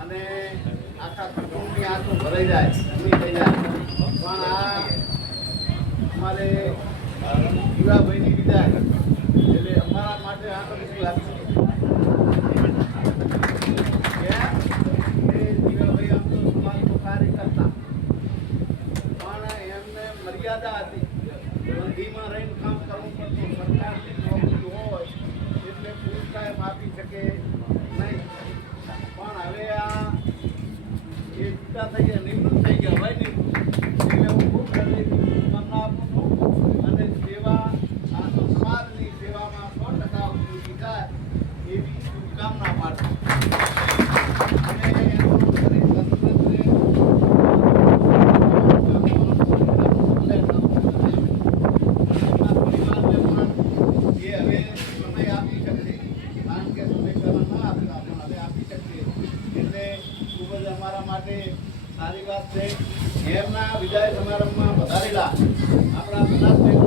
અને આખા કુટુંબની આંખો ભરાઈ જાય પૂરી થઈ જાય. પણ આ અમારે દીવાભાઈની વિદાય. એટલે અમારા માટે આ તો શું લાગશે કેમ? કે આમ તો સમાજ તો કાર્ય કરતા. પણ એમને મર્યાદા હતી. બંધીમાં રહીને કામ કરવું પડતું છૂટા થઈ ગયા, નિવૃત્ત થઈ હું ખૂબ આપું છું. અને સેવા સમાજની સેવામાં સો ટકા ઉપયોગી થાય એવી શુભકામના પાઠવું અને એનો સારી વાત છે. ઘેરના વિદાય સમારંભમાં વધારેલા આપણા બનાસભાઈ